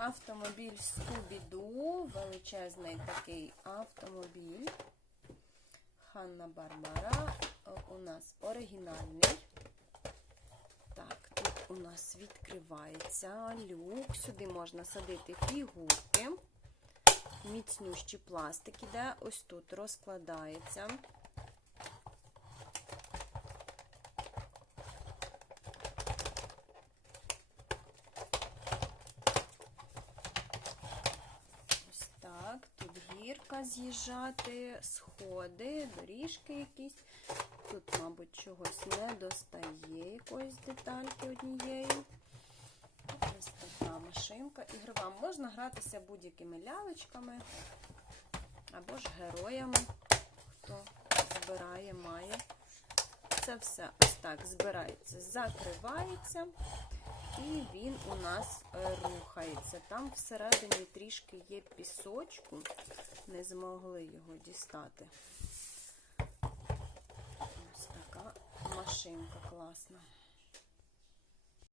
Автомобіль Скубіду, величезний такий автомобіль. Ханна Барбара е, у нас оригінальний. Так, тут у нас відкривається люк. Сюди можна садити фігурки. Міцнющий пластик іде, ось тут розкладається. Ось так, тут гірка з'їжджати, сходи, доріжки якісь. Тут, мабуть, чогось не достає якоїсь детальки однієї. Ось така машинка. Ігрова. Можна гратися будь-якими лялечками або ж героями, хто збирає, має. Це все ось так збирається, закривається. І він у нас е, рухається. Там всередині трішки є пісочку, не змогли його дістати. Ось така машинка класна.